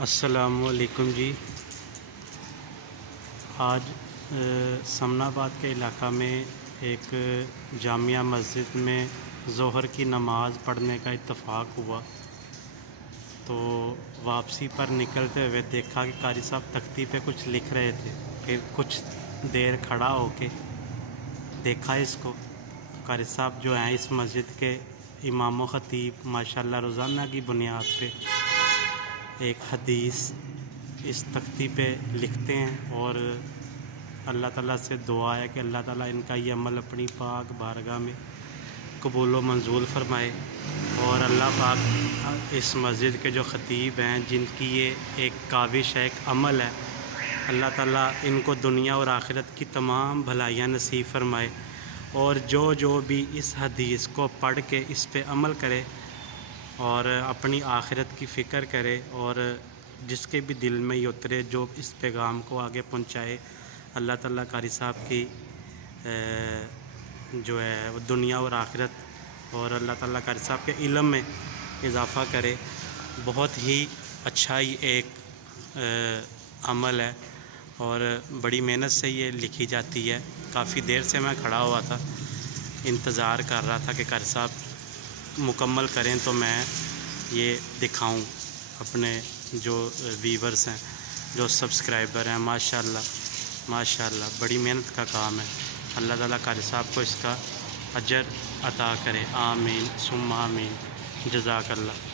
السلام علیکم جی۔ آج سمن آباد کے علاقہ میں ایک جامعہ مسجد میں ظہر کی نماز پڑھنے کا اتفاق ہوا، تو واپسی پر نکلتے ہوئے دیکھا کہ قاری صاحب تختی پہ کچھ لکھ رہے تھے۔ پھر کچھ دیر کھڑا ہو کے دیکھا اس کو، قاری صاحب جو ہیں اس مسجد کے امام و خطیب ماشاءاللہ روزانہ کی بنیاد پہ ایک حدیث اس تختی پہ لکھتے ہیں، اور اللہ تعالیٰ سے دعا ہے کہ اللہ تعالیٰ ان کا یہ عمل اپنی پاک بارگاہ میں قبول و منظور فرمائے، اور اللہ پاک اس مسجد کے جو خطیب ہیں جن کی یہ ایک کاوش ہے، ایک عمل ہے، اللہ تعالیٰ ان کو دنیا اور آخرت کی تمام بھلائیاں نصیب فرمائے، اور جو بھی اس حدیث کو پڑھ کے اس پہ عمل کرے اور اپنی آخرت کی فکر کرے، اور جس کے بھی دل میں یہ اترے جو اس پیغام کو آگے پہنچائے، اللہ تعالیٰ قاری صاحب کی جو ہے وہ دنیا اور آخرت اور اللہ تعالیٰ قاری صاحب کے علم میں اضافہ کرے۔ بہت ہی اچھا یہ ایک عمل ہے، اور بڑی محنت سے یہ لکھی جاتی ہے۔ کافی دیر سے میں کھڑا ہوا تھا، انتظار کر رہا تھا کہ قاری صاحب مکمل کریں تو میں یہ دکھاؤں اپنے جو ویورز ہیں، جو سبسکرائبر ہیں۔ ماشاءاللہ بڑی محنت کا کام ہے۔ اللہ تعالیٰ قاری صاحب کو اس کا اجر عطا کرے، آمین ثم آمین، جزاک اللہ۔